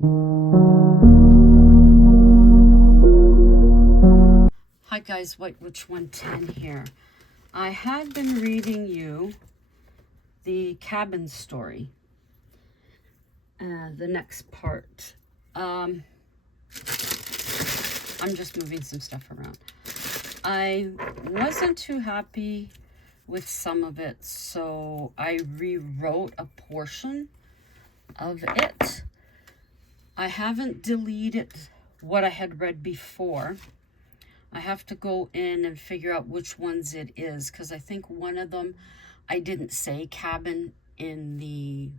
Hi guys, White Witch 110 here. I had been reading you the cabin story, the next part. I'm just moving some stuff around. I wasn't too happy with some of it, so I rewrote a portion of it. I haven't deleted what I had read before. I have to go in and figure out which ones it is, because I think one of them I didn't say cabin in the,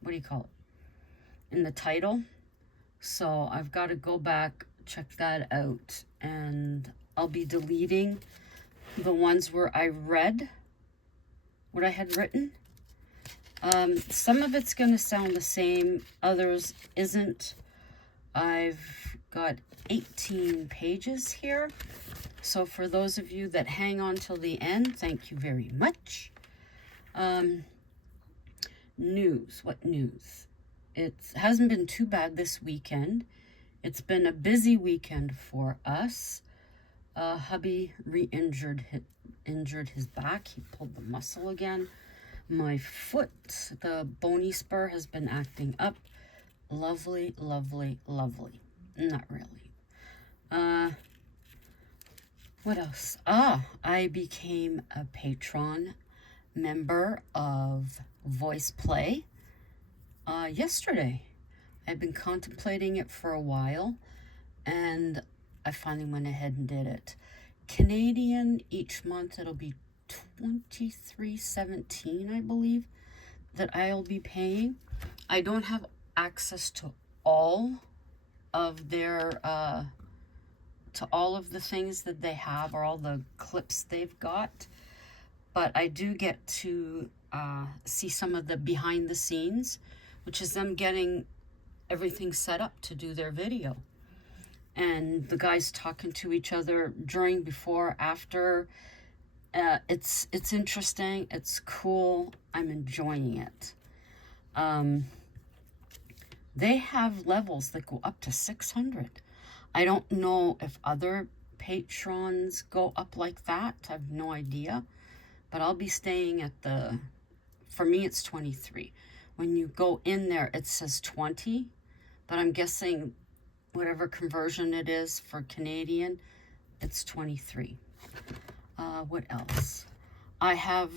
what do you call it, in the title. So I've got to go back, check that out, and I'll be deleting the ones where I read what I had written. Some of it's going to sound the same, others isn't. I've got 18 pages here. So for those of you that hang on till the end, thank you very much. News. What news? It hasn't been too bad this weekend. It's been a busy weekend for us. Hubby re-injured his back. He pulled the muscle again. My foot, the bony spur, has been acting up. Lovely, lovely, lovely. Not really. What else? I became a Patreon member of Voice Play yesterday. I've been contemplating it for a while, and I finally went ahead and did it. Canadian each month, it'll be $23.17, I believe, that I'll be paying. I don't have access to all of their to all of the things that they have, or all the clips they've got, but I do get to see some of the behind the scenes, which is them getting everything set up to do their video, and the guys talking to each other during, before, after. It's interesting, it's cool, I'm enjoying it. They have levels that go up to 600. I don't know if other patrons go up like that. I have no idea. But I'll be staying at the, for me it's 23. When you go in there, it says 20. But I'm guessing whatever conversion it is for Canadian, it's 23. What else? I have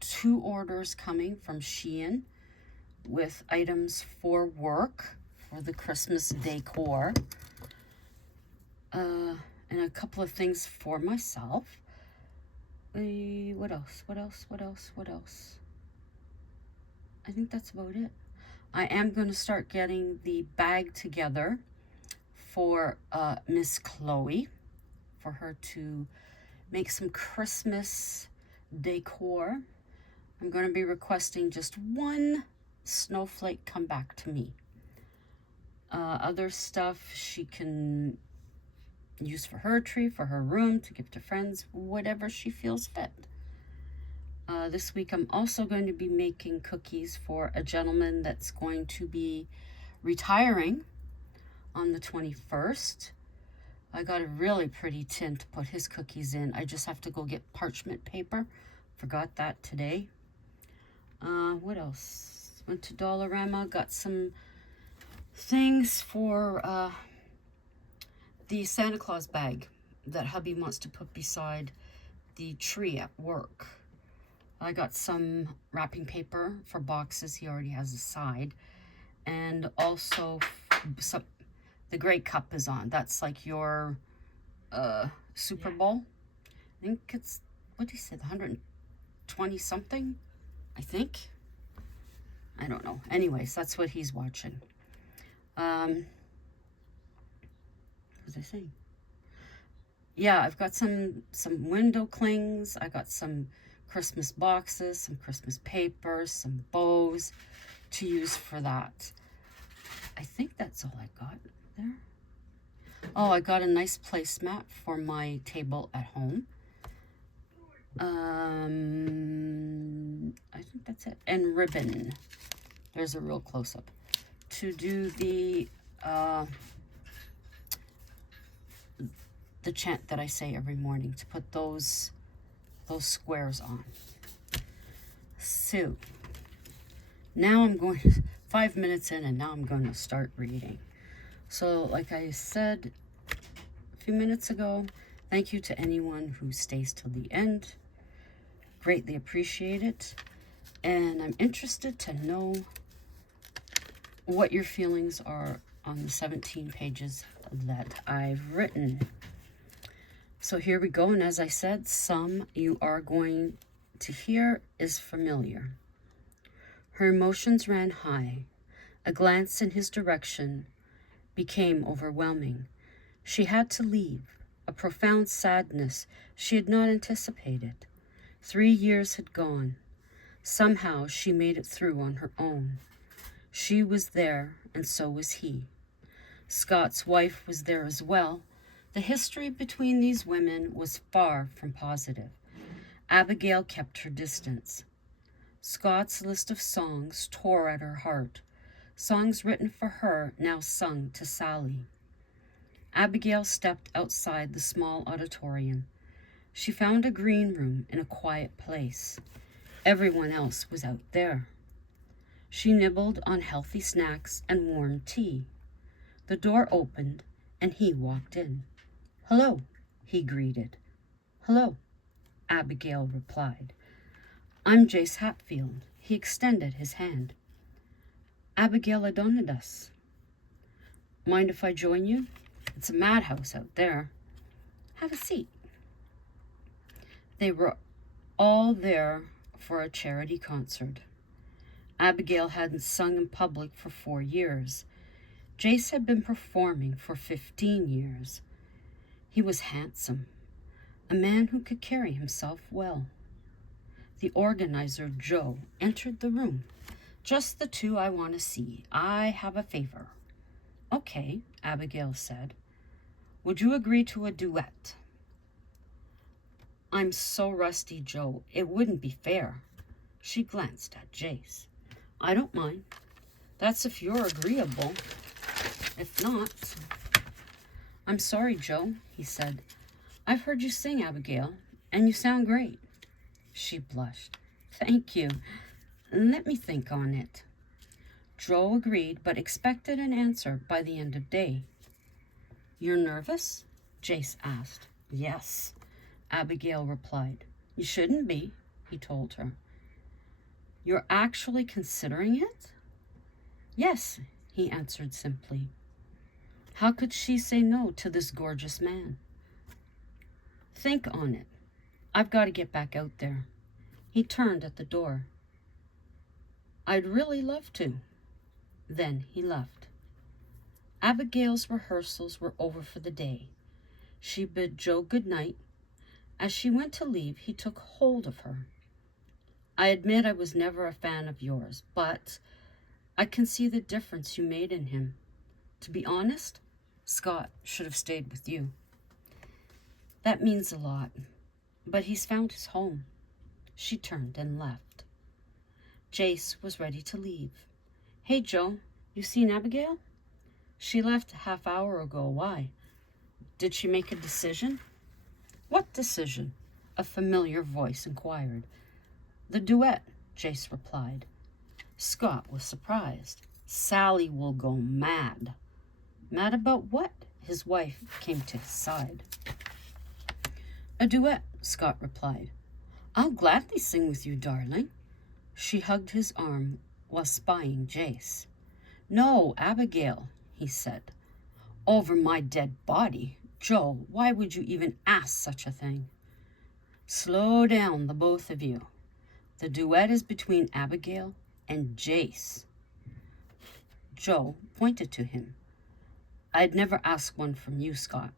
2 orders coming from Shein with items for work, for the Christmas decor, and a couple of things for myself. What else? I think that's about it. I am going to start getting the bag together for Miss Chloe, for her to make some Christmas decor. I'm going to be requesting just one snowflake come back to me. Other stuff she can use for her tree, for her room, to give to friends, whatever she feels fit. This week I'm also going to be making cookies for a gentleman that's going to be retiring on the 21st. I got a really pretty tin to put his cookies in. I just have to go get parchment paper. Forgot that today. What else? Went to Dollarama, got some things for the Santa Claus bag that hubby wants to put beside the tree at work. I got some wrapping paper for boxes he already has aside, and also some, the Grey Cup is on. That's like your Super Bowl. I think it's, what did he say, 120 something, I think. I don't know. Anyways, that's what he's watching. What was I saying? Yeah, I've got some window clings. I got some Christmas boxes, some Christmas papers, some bows to use for that. I think that's all I got there. Oh, I got a nice placemat for my table at home. I think that's it. And ribbon. There's a real close-up. to do the chant that I say every morning, to put those squares on. So now I'm going 5 minutes in, and now I'm going to start reading. So like I said a few minutes ago, thank you to anyone who stays till the end. Greatly appreciate it. And I'm interested to know what your feelings are on the 17 pages that I've written. So here we go. And as I said, some you are going to hear is familiar. Her emotions ran high. A glance in his direction became overwhelming. She had to leave, a profound sadness she had not anticipated. 3 years had gone. Somehow she made it through on her own. She was there, and so was he. Scott's wife was there as well. The history between these women was far from positive. Abigail kept her distance. Scott's list of songs tore at her heart. Songs written for her, now sung to Sally. Abigail stepped outside the small auditorium. She found a green room in a quiet place. Everyone else was out there. She nibbled on healthy snacks and warm tea. The door opened, and he walked in. "Hello," he greeted. "Hello," Abigail replied. "I'm Jace Hatfield." He extended his hand. "Abigail Adonidas. Mind if I join you? It's a madhouse out there. Have a seat." They were all there for a charity concert. Abigail hadn't sung in public for 4 years. Jace had been performing for 15 years. He was handsome, a man who could carry himself well. The organizer, Joe, entered the room. "Just the two I want to see. I have a favor." "Okay," Abigail said. "Would you agree to a duet?" "I'm so rusty, Joe. It wouldn't be fair." She glanced at Jace. "I don't mind. That's if you're agreeable. If not..." "I'm sorry, Joe," he said. "I've heard you sing, Abigail, and you sound great." She blushed. "Thank you. Let me think on it." Joe agreed, but expected an answer by the end of day. "You're nervous?" Jace asked. "Yes," Abigail replied. "You shouldn't be," he told her. "You're actually considering it?" "Yes," he answered simply. How could she say no to this gorgeous man? "Think on it. I've got to get back out there." He turned at the door. "I'd really love to." Then he left. Abigail's rehearsals were over for the day. She bid Joe good night. As she went to leave, he took hold of her. "I admit I was never a fan of yours, but I can see the difference you made in him. To be honest, Scott should have stayed with you." "That means a lot, but he's found his home." She turned and left. Jace was ready to leave. "Hey, Joe, you seen Abigail?" "She left a half hour ago. Why? Did she make a decision?" "What decision?" a familiar voice inquired. "The duet," Jace replied. Scott was surprised. "Sally will go mad." "Mad about what?" His wife came to his side. "A duet," Scott replied. "I'll gladly sing with you, darling." She hugged his arm while spying Jace. "No, Abigail," he said. "Over my dead body. Joe, why would you even ask such a thing?" "Slow down, the both of you. The duet is between Abigail and Jace." Joe pointed to him. "I'd never ask one from you, Scott."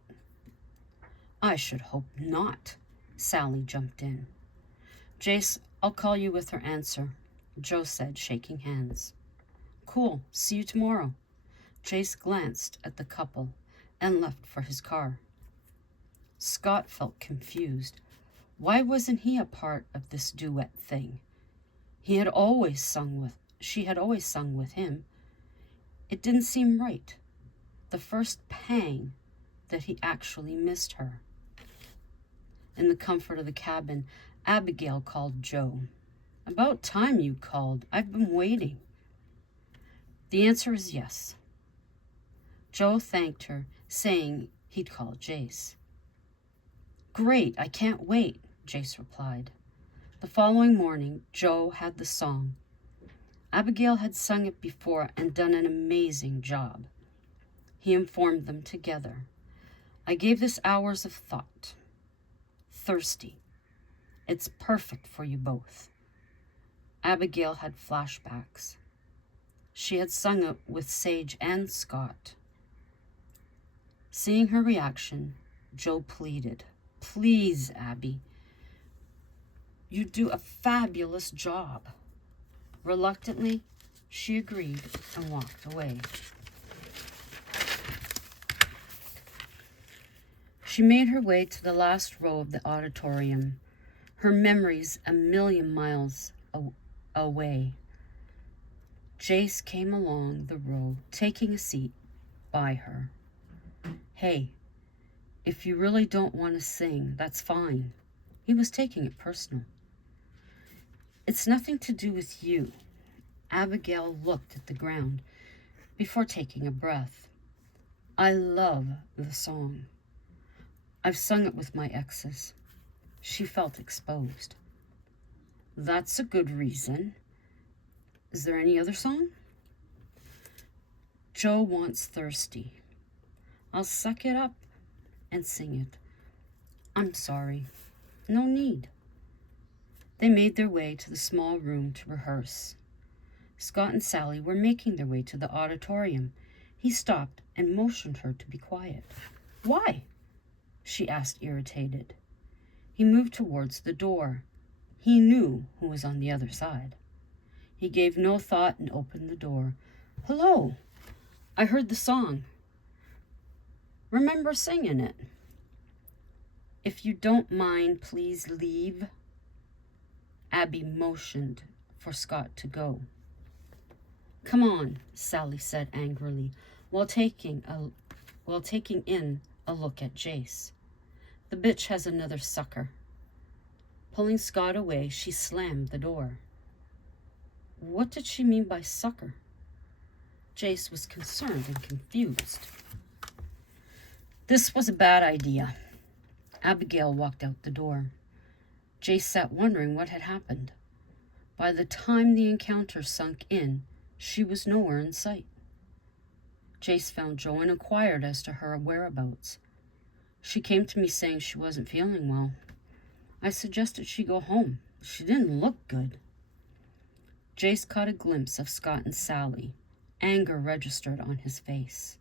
"I should hope not." Sally jumped in. "Jace, I'll call you with her answer," Joe said, shaking hands. "Cool. See you tomorrow." Jace glanced at the couple and left for his car. Scott felt confused. Why wasn't he a part of this duet thing? She had always sung with him. It didn't seem right. The first pang that he actually missed her. In the comfort of the cabin, Abigail called Joe. "About time you called. I've been waiting." The answer is yes. Joe thanked her, saying he'd call Jace. "Great, I can't wait," Jace replied. The following morning, Joe had the song. Abigail had sung it before and done an amazing job. He informed them together. "I gave this hours of thought. Thirsty. It's perfect for you both." Abigail had flashbacks. She had sung it with Sage and Scott. Seeing her reaction, Joe pleaded, "Please, Abby. You do a fabulous job." Reluctantly, she agreed and walked away. She made her way to the last row of the auditorium, her memories a million miles away. Jace came along the row, taking a seat by her. "Hey, if you really don't want to sing, that's fine." He was taking it personal. "It's nothing to do with you." Abigail looked at the ground before taking a breath. "I love the song. I've sung it with my exes." She felt exposed. "That's a good reason. Is there any other song?" "Joe wants Thirsty. I'll suck it up and sing it." "I'm sorry." "No need." They made their way to the small room to rehearse. Scott and Sally were making their way to the auditorium. He stopped and motioned her to be quiet. "Why?" she asked, irritated. He moved towards the door. He knew who was on the other side. He gave no thought and opened the door. "Hello, I heard the song. Remember singing it. If you don't mind, please leave." Abby motioned for Scott to go. "Come on," Sally said angrily, while taking in a look at Jace. "The bitch has another sucker." Pulling Scott away, she slammed the door. What did she mean by sucker? Jace was concerned and confused. This was a bad idea. Abigail walked out the door. Jace sat wondering what had happened. By the time the encounter sunk in, she was nowhere in sight. Jace found Jo and inquired as to her whereabouts. She came to me saying she wasn't feeling well. I suggested she go home. She didn't look good. Jace caught a glimpse of Scott and Sally. Anger registered on his face.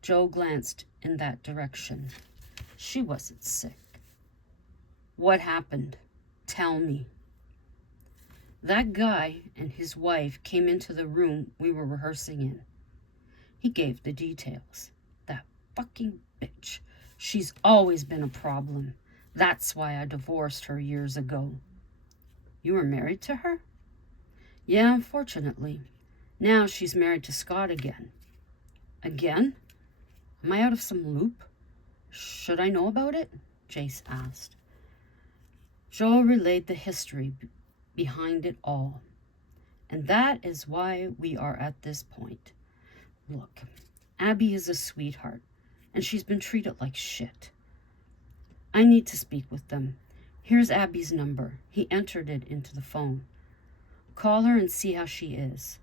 Jo glanced in that direction. She wasn't sick. What happened? Tell me. That guy and his wife came into the room we were rehearsing in. He gave the details. That fucking bitch. She's always been a problem. That's why I divorced her years ago. You were married to her? Yeah, unfortunately. Now she's married to Scott again. Again? Am I out of some loop? Should I know about it? Jace asked. Jo relayed the history behind it all. And that is why we are at this point. Look, Abby is a sweetheart, and she's been treated like shit. I need to speak with them. Here's Abby's number. He entered it into the phone. Call her and see how she is.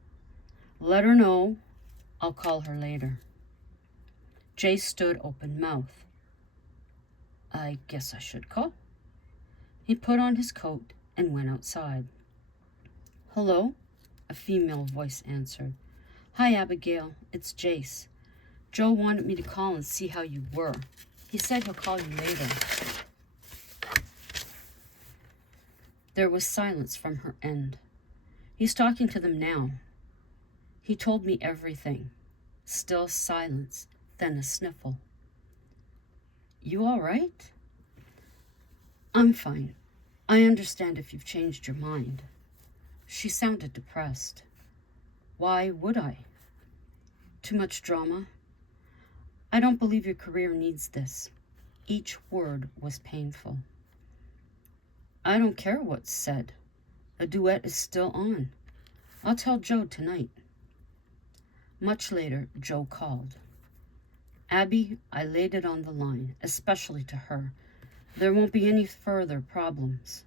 Let her know. I'll call her later. Jace stood open-mouthed. I guess I should call. He put on his coat and went outside. Hello? A female voice answered. Hi, Abigail. It's Jace. Jo wanted me to call and see how you were. He said he'll call you later. There was silence from her end. He's talking to them now. He told me everything. Still silence, then a sniffle. You all right? I'm fine. I understand if you've changed your mind. She sounded depressed. Why would I? Too much drama? I don't believe your career needs this. Each word was painful. I don't care what's said. A duet is still on. I'll tell Joe tonight. Much later, Joe called. Abby, I laid it on the line, especially to her. There won't be any further problems.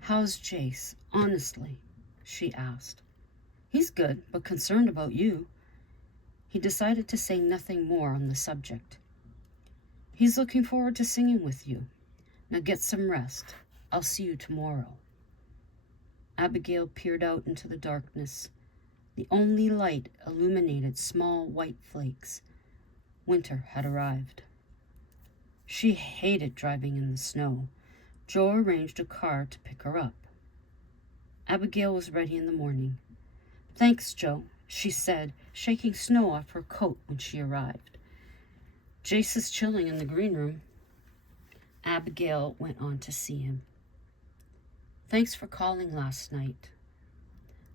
How's Jace, honestly? She asked. He's good, but concerned about you. He decided to say nothing more on the subject. He's looking forward to singing with you. Now get some rest. I'll see you tomorrow. Abigail peered out into the darkness. The only light illuminated small white flakes. Winter had arrived. She hated driving in the snow. Joe arranged a car to pick her up. Abigail was ready in the morning. Thanks, Joe, she said, shaking snow off her coat when she arrived. Jace is chilling in the green room. Abigail went on to see him. Thanks for calling last night.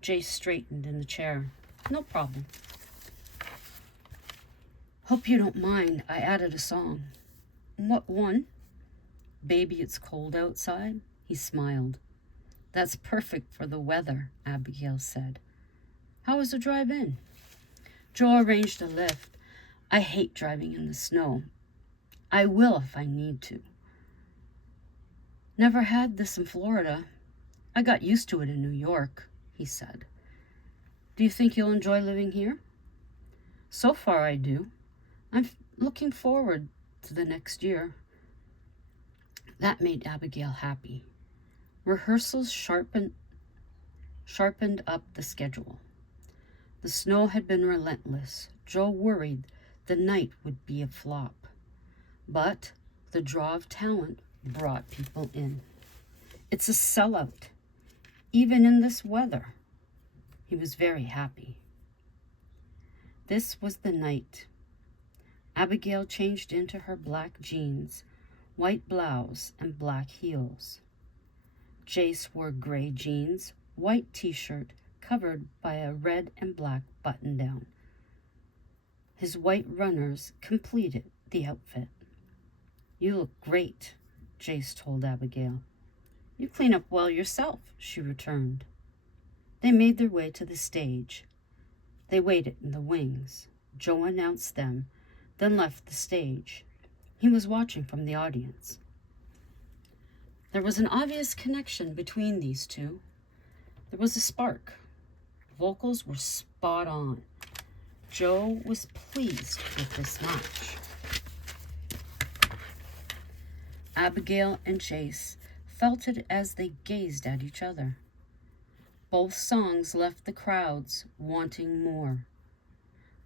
Jace straightened in the chair. No problem. Hope you don't mind, I added a song. What one? Baby, it's cold outside. He smiled. That's perfect for the weather, Abigail said. How was the drive in? Joe arranged a lift. I hate driving in the snow. I will if I need to. Never had this in Florida. I got used to it in New York, he said. Do you think you'll enjoy living here? So far I do. I'm looking forward to the next year. That made Abigail happy. Rehearsals sharpened up the schedule. The snow had been relentless. Joe worried the night would be a flop. But the draw of talent brought people in. It's a sellout, even in this weather. He was very happy. This was the night. Abigail changed into her black jeans, white blouse, and black heels. Jace wore gray jeans, white t-shirt covered by a red and black button-down. His white runners completed the outfit. You look great, Jace told Abigail. You clean up well yourself, she returned. They made their way to the stage. They waited in the wings. Joe announced them, then left the stage. He was watching from the audience. There was an obvious connection between these two. There was a spark. Vocals were spot on. Joe was pleased with this match. Abigail and Jace felt it as they gazed at each other. Both songs left the crowds wanting more.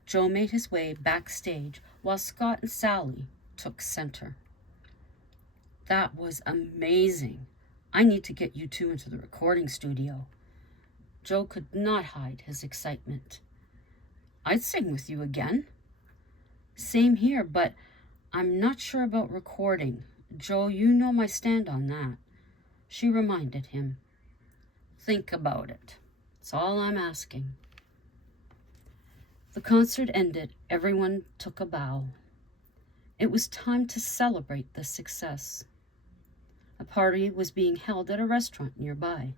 Joe made his way backstage while Scott and Sally took center. That was amazing. I need to get you two into the recording studio. Joe could not hide his excitement. I'd sing with you again. Same here, but I'm not sure about recording. Joe, you know my stand on that. She reminded him. Think about it. That's all I'm asking. The concert ended. Everyone took a bow. It was time to celebrate the success. A party was being held at a restaurant nearby.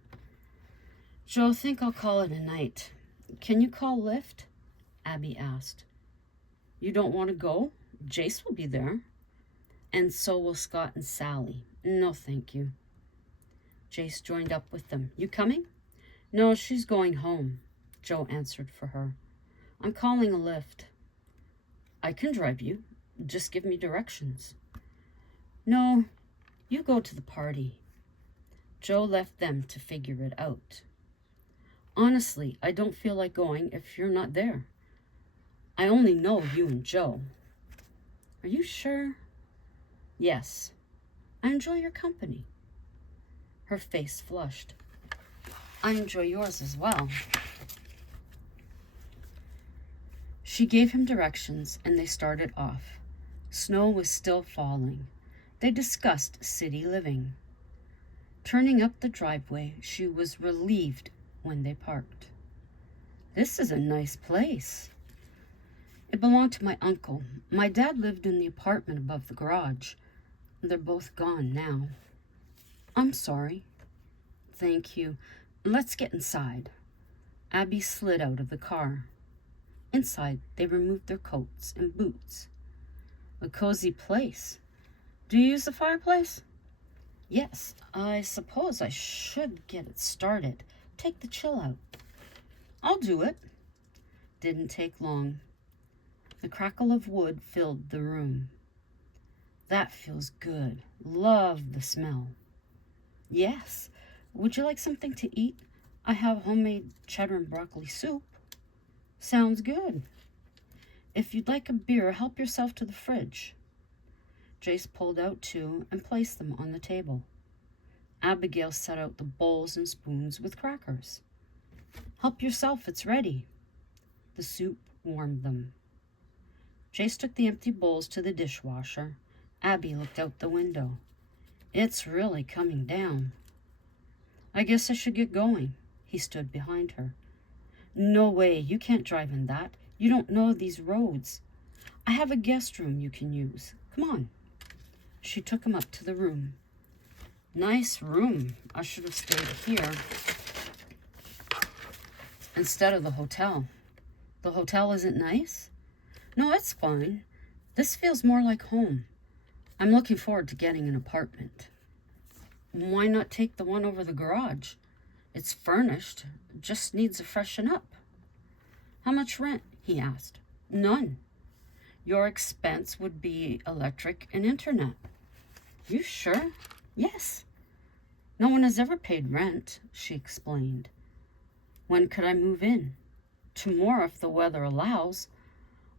Joe, think I'll call it a night. Can you call Lyft? Abby asked. You don't want to go? Jace will be there. And so will Scott and Sally. No, thank you. Jace joined up with them. You coming? No, she's going home, Joe answered for her. I'm calling a Lyft. I can drive you. Just give me directions. No, you go to the party. Joe left them to figure it out. Honestly, I don't feel like going if you're not there. I only know you and Joe. Are you sure? Yes. I enjoy your company. Her face flushed. I enjoy yours as well. She gave him directions and they started off. Snow was still falling. They discussed city living. Turning up the driveway, she was relieved when they parked. This is a nice place. It belonged to my uncle. My dad lived in the apartment above the garage. They're both gone now. I'm sorry. Thank you. Let's get inside. Abby slid out of the car. Inside, they removed their coats and boots. A cozy place. Do you use the fireplace? Yes, I suppose I should get it started. Take the chill out. I'll do it. Didn't take long. The crackle of wood filled the room. That feels good. Love the smell. Yes. Would you like something to eat? I have homemade cheddar and broccoli soup. Sounds good. If you'd like a beer, help yourself to the fridge. Jace pulled out 2 and placed them on the table. Abigail set out the bowls and spoons with crackers. Help yourself, it's ready. The soup warmed them. Jace took the empty bowls to the dishwasher. Abby looked out the window. It's really coming down. I guess I should get going. He stood behind her. No way, you can't drive in that. You don't know these roads. I have a guest room you can use. Come on. She took him up to the room. Nice room. I should have stayed here instead of the hotel. The hotel isn't nice? No, it's fine. This feels more like home. I'm looking forward to getting an apartment. Why not take the one over the garage? It's furnished, just needs a freshen up. How much rent? He asked. None. Your expense would be electric and internet. You sure? Yes. No one has ever paid rent, she explained. When could I move in? Tomorrow, if the weather allows.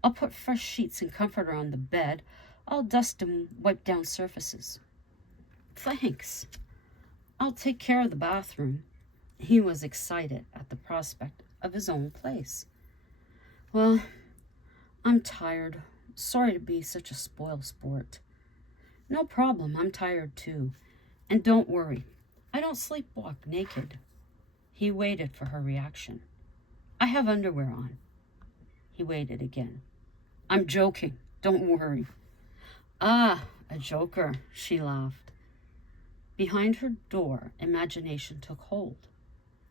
I'll put fresh sheets and comforter on the bed. I'll dust and wipe down surfaces. Thanks. I'll take care of the bathroom. He was excited at the prospect of his own place. Well, I'm tired. Sorry to be such a spoilsport. No problem, I'm tired too. And don't worry, I don't sleepwalk naked. He waited for her reaction. I have underwear on. He waited again. I'm joking, don't worry. Ah, a joker, she laughed. Behind her door, imagination took hold.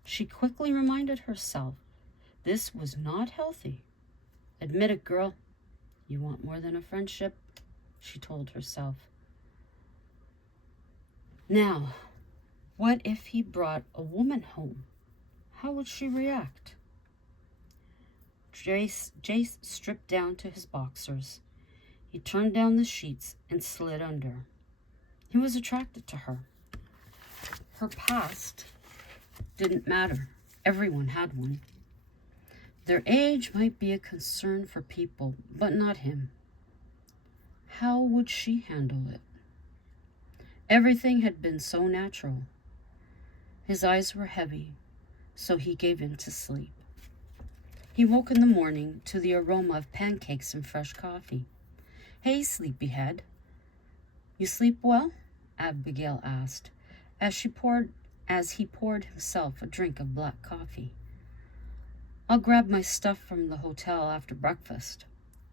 She quickly reminded herself this was not healthy. Admit it, girl. You want more than a friendship, she told herself. Now, what if he brought a woman home? How would she react? Jace stripped down to his boxers. He turned down the sheets and slid under. He was attracted to her. Her past didn't matter. Everyone had one. Their age might be a concern for people, but not him. How would she handle it? Everything had been so natural. His eyes were heavy, so he gave in to sleep. He woke in the morning to the aroma of pancakes and fresh coffee. Hey, sleepyhead. You sleep well? Abigail asked, as he poured himself a drink of black coffee. I'll grab my stuff from the hotel after breakfast.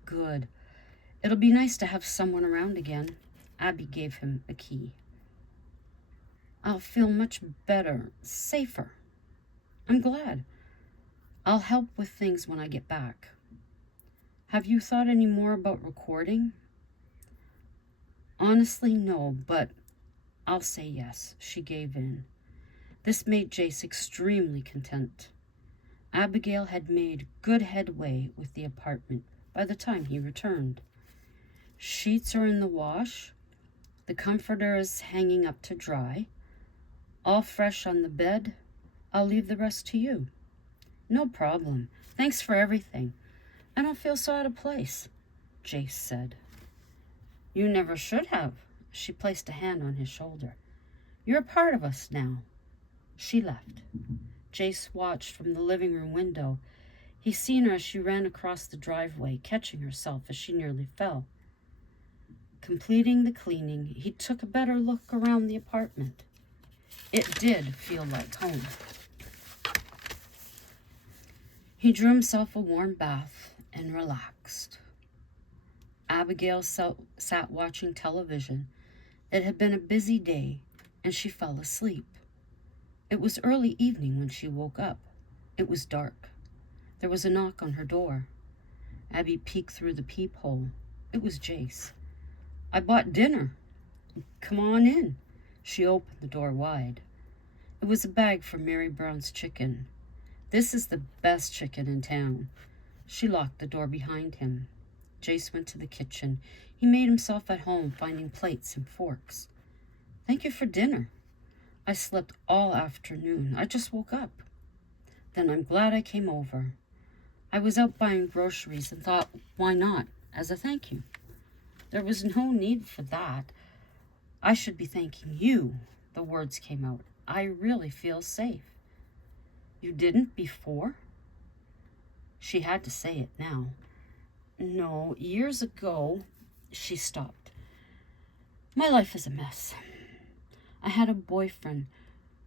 Good. It'll be nice to have someone around again. Abby gave him a key. I'll feel much better, safer. I'm glad. I'll help with things when I get back. Have you thought any more about recording? Honestly, no, but I'll say yes. She gave in. This made Jace extremely content. Abigail had made good headway with the apartment by the time he returned. Sheets are in the wash. The comforter is hanging up to dry. All fresh on the bed. I'll leave the rest to you. No problem. Thanks for everything. I don't feel so out of place, Jace said. You never should have. She placed a hand on his shoulder. You're a part of us now. She left. Jace watched from the living room window. He seen her as she ran across the driveway, catching herself as she nearly fell. Completing the cleaning, he took a better look around the apartment. It did feel like home. He drew himself a warm bath and relaxed. Abigail sat watching television. It had been a busy day, and she fell asleep. It was early evening when she woke up. It was dark. There was a knock on her door. Abby peeked through the peephole. It was Jace. "I bought dinner. Come on in." She opened the door wide. It was a bag for Mary Brown's chicken. "This is the best chicken in town." She locked the door behind him. Jace went to the kitchen. He made himself at home, finding plates and forks. "Thank you for dinner. I slept all afternoon. I just woke up." "Then I'm glad I came over. I was out buying groceries and thought, why not, as a thank you." "There was no need for that. I should be thanking you." The words came out. "I really feel safe." "You didn't before?" She had to say it now. "No, years ago." She stopped. "My life is a mess. I had a boyfriend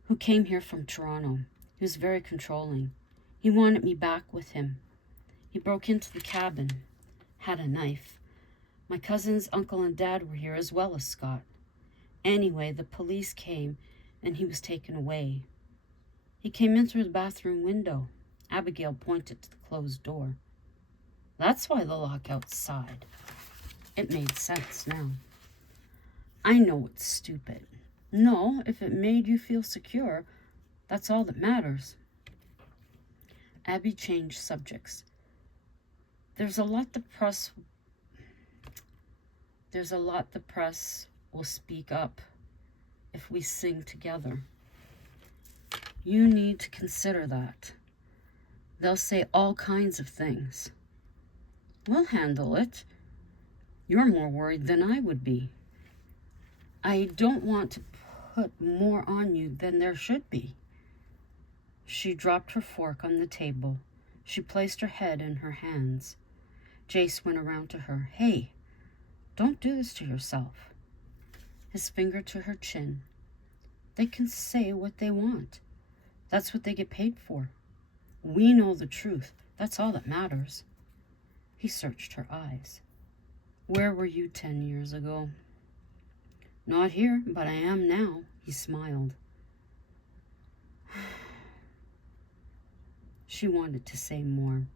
who came here from Toronto. He was very controlling. He wanted me back with him. He broke into the cabin, had a knife. My cousin's uncle and dad were here as well as Scott. Anyway, the police came and he was taken away. He came in through the bathroom window." Abigail pointed to the closed door. "That's why the lock outside." It made sense now. "I know it's stupid." "No, if it made you feel secure, that's all that matters." Abby changed subjects. There's a lot the press will speak up if we sing together. You need to consider that. They'll say all kinds of things." "We'll handle it. You're more worried than I would be." "I don't want to put more on you than there should be." She dropped her fork on the table. She placed her head in her hands. Jace went around to her. "Hey, don't do this to yourself." His finger to her chin. "They can say what they want. That's what they get paid for. We know the truth. That's all that matters." He searched her eyes. "Where were you 10 years ago?" "Not here, but I am now." He smiled. She wanted to say more.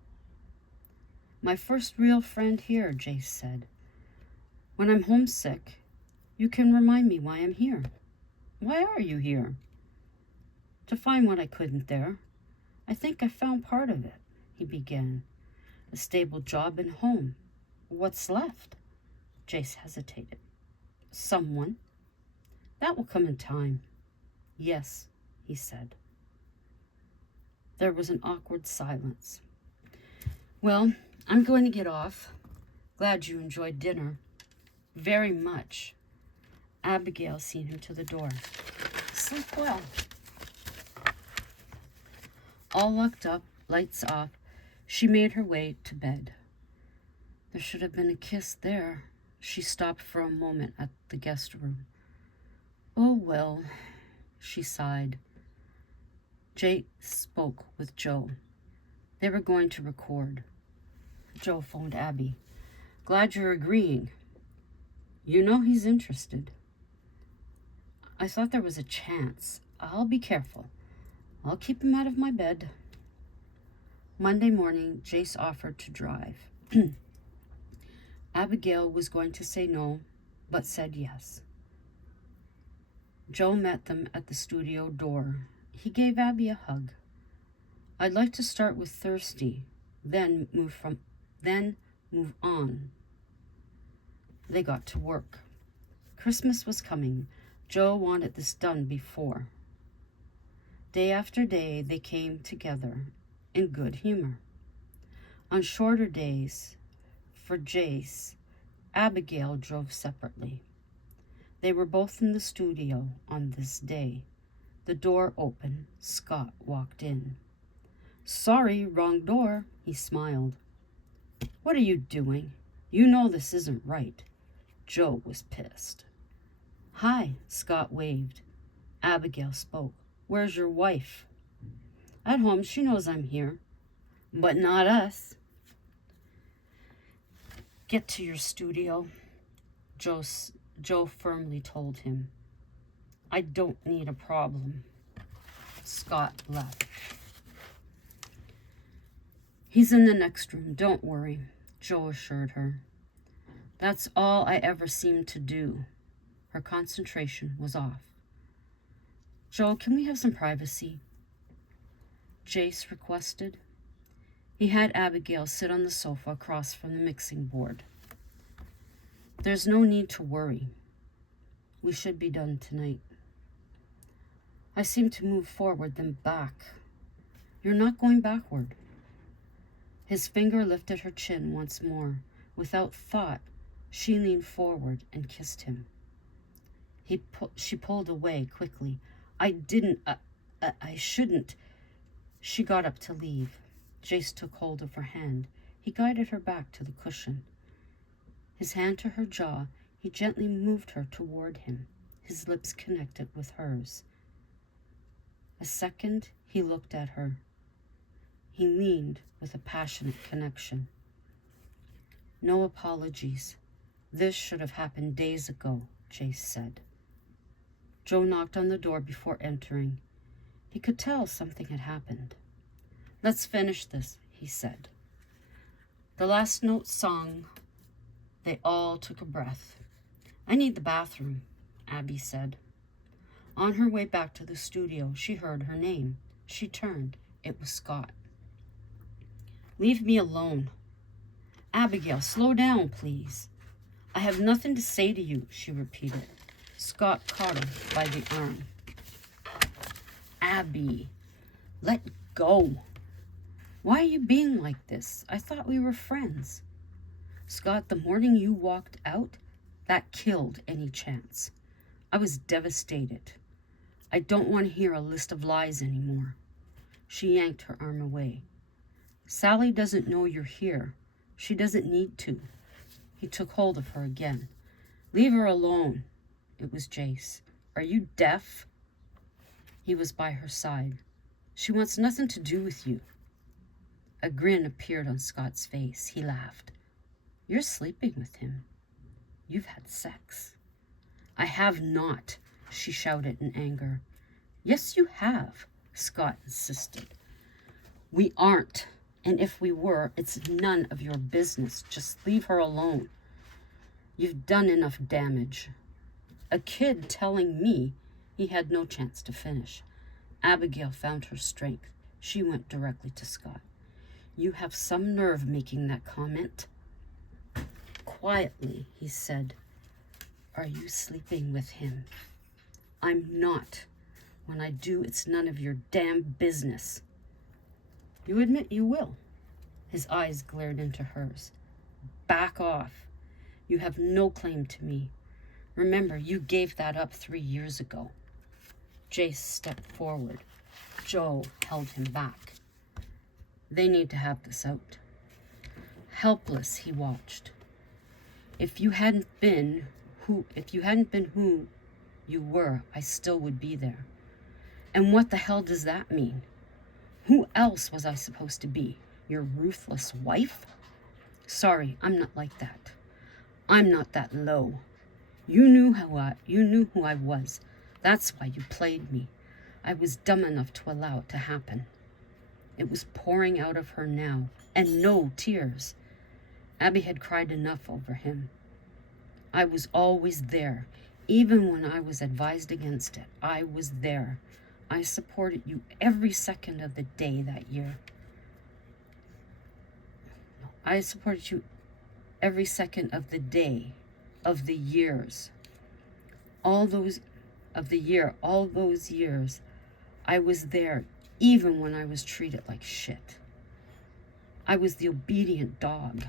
"My first real friend here," Jace said. "When I'm homesick, you can remind me why I'm here." "Why are you here?" "To find what I couldn't there. I think I found part of it," he began. "A stable job and home. What's left?" Jace hesitated. "Someone. That will come in time." "Yes," he said. There was an awkward silence. "Well, I'm going to get off. Glad you enjoyed dinner." "Very much." Abigail seen him to the door. "Sleep well." All locked up, lights off, she made her way to bed. There should have been a kiss there. She stopped for a moment at the guest room. "Oh, well," she sighed. Jake spoke with Joe. They were going to record. Joe phoned Abby. "Glad you're agreeing. You know he's interested." "I thought there was a chance. I'll be careful. I'll keep him out of my bed." Monday morning, Jace offered to drive. Abigail was going to say no, but said yes. Joe met them at the studio door. He gave Abby a hug. "I'd like to start with Thirsty, then move on." They got to work. Christmas was coming. Joe wanted this done before. Day after day, they came together in good humor. On shorter days, for Jace, Abigail drove separately. They were both in the studio on this day. The door opened. Scott walked in. "Sorry, wrong door," he smiled. "What are you doing? You know this isn't right." Joe was pissed. "Hi," Scott waved. Abigail spoke. "Where's your wife?" "At home. She knows I'm here." But not us. Get to your studio, Joe firmly told him. I don't need a problem. Scott left. He's in the next room, don't worry, Joe assured her. That's all I ever seemed to do. Her concentration was off. Joe, can we have some privacy? Jace requested. He had Abigail sit on the sofa across from the mixing board. There's no need to worry. We should be done tonight. I seem to move forward, then back. You're not going backward. His finger lifted her chin once more. Without thought, she leaned forward and kissed him. She pulled away quickly. I shouldn't. She got up to leave. Jace took hold of her hand. He guided her back to the cushion. His hand to her jaw, he gently moved her toward him. His lips connected with hers. A second, he looked at her. He leaned with a passionate connection. No apologies. This should have happened days ago, Jace said. Joe knocked on the door before entering. He could tell something had happened. Let's finish this, he said. The last note sung. They all took a breath. I need the bathroom, Abby said. On her way back to the studio, she heard her name. She turned. It was Scott. Leave me alone. Abigail, slow down, please. I have nothing to say to you, she repeated. Scott caught her by the arm. Abby, let go. Why are you being like this? I thought we were friends. Scott, the morning you walked out, that killed any chance. I was devastated. I don't want to hear a list of lies anymore. She yanked her arm away. Sally doesn't know you're here. She doesn't need to. He took hold of her again. Leave her alone. It was Jace. Are you deaf? He was by her side. She wants nothing to do with you. A grin appeared on Scott's face. He laughed. You're sleeping with him. You've had sex. I have not, she shouted in anger. Yes, you have, Scott insisted. We aren't, and if we were, it's none of your business. Just leave her alone. You've done enough damage. A kid telling me he had no chance to finish. Abigail found her strength. She went directly to Scott. You have some nerve making that comment. Quietly, he said. Are you sleeping with him? I'm not. When I do, it's none of your damn business. You admit you will. His eyes glared into hers. Back off. You have no claim to me. Remember, you gave that up 3 years ago. Jace stepped forward. Joe held him back. They need to have this out. Helpless, he watched. If you hadn't been who you were, I still would be there. And what the hell does that mean? Who else was I supposed to be? Your ruthless wife? Sorry, I'm not like that. I'm not that low. You knew who I was. That's why you played me. I was dumb enough to allow it to happen. It was pouring out of her now, and no tears. Abby had cried enough over him. I was always there, even when I was advised against it. I was there. I supported you every second of the day that year. I supported you every second of the day, of the years. All those years, I was there even when I was treated like shit. I was the obedient dog,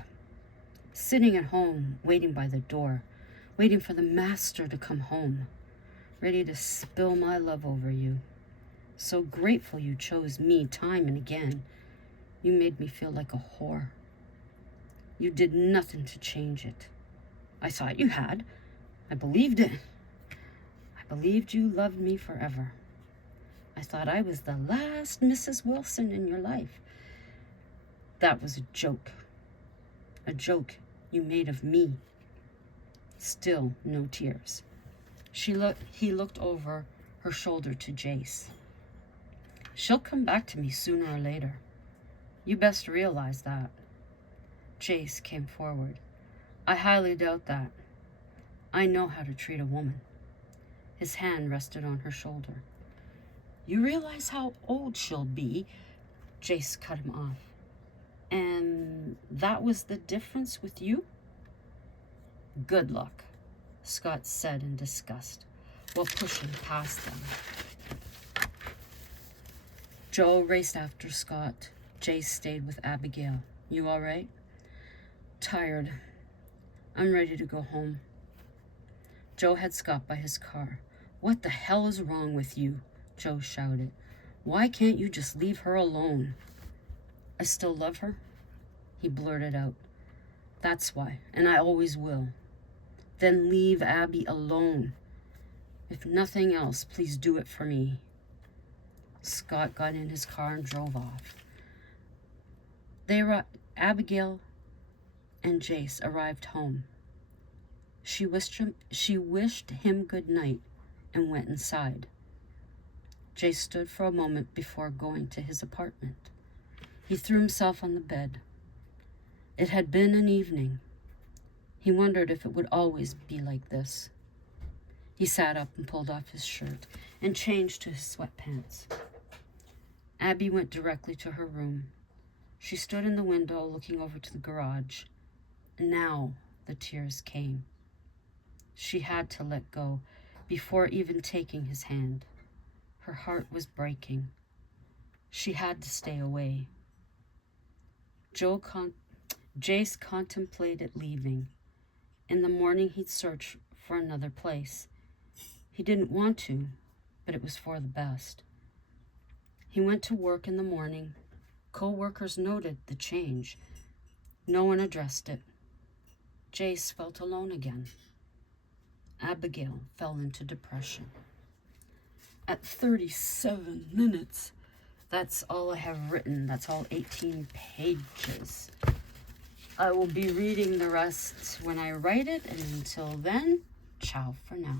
sitting at home, waiting by the door, waiting for the master to come home, ready to spill my love over you. So grateful you chose me time and again. You made me feel like a whore. You did nothing to change it. I thought you had. I believed it. I believed you loved me forever. I thought I was the last Mrs. Wilson in your life. That was a joke. A joke you made of me. Still no tears. He looked over her shoulder to Jace. She'll come back to me sooner or later. You best realize that. Jace came forward. I highly doubt that. I know how to treat a woman. His hand rested on her shoulder. You realize how old she'll be? Jace cut him off. And that was the difference with you? Good luck, Scott said in disgust, while pushing past them. Joe raced after Scott. Jace stayed with Abigail. You all right? Tired. I'm ready to go home. Joe had Scott by his car. What the hell is wrong with you? Joe shouted. Why can't you just leave her alone? I still love her, he blurted out. That's why, and I always will. Then leave Abby alone. If nothing else, please do it for me. Scott got in his car and drove off. Abigail and Jace arrived home. She wished him good night and went inside. Jace stood for a moment before going to his apartment. He threw himself on the bed. It had been an evening. He wondered if it would always be like this. He sat up and pulled off his shirt and changed to his sweatpants. Abby went directly to her room. She stood in the window looking over to the garage. Now the tears came. She had to let go before even taking his hand. Her heart was breaking. She had to stay away. Jace contemplated leaving. In the morning, he'd search for another place. He didn't want to, but it was for the best. He went to work in the morning. Co-workers noted the change. No one addressed it. Jace felt alone again. Abigail fell into depression. At 37 minutes, that's all I have written. That's all 18 pages. I will be reading the rest when I write it, and until then, ciao for now.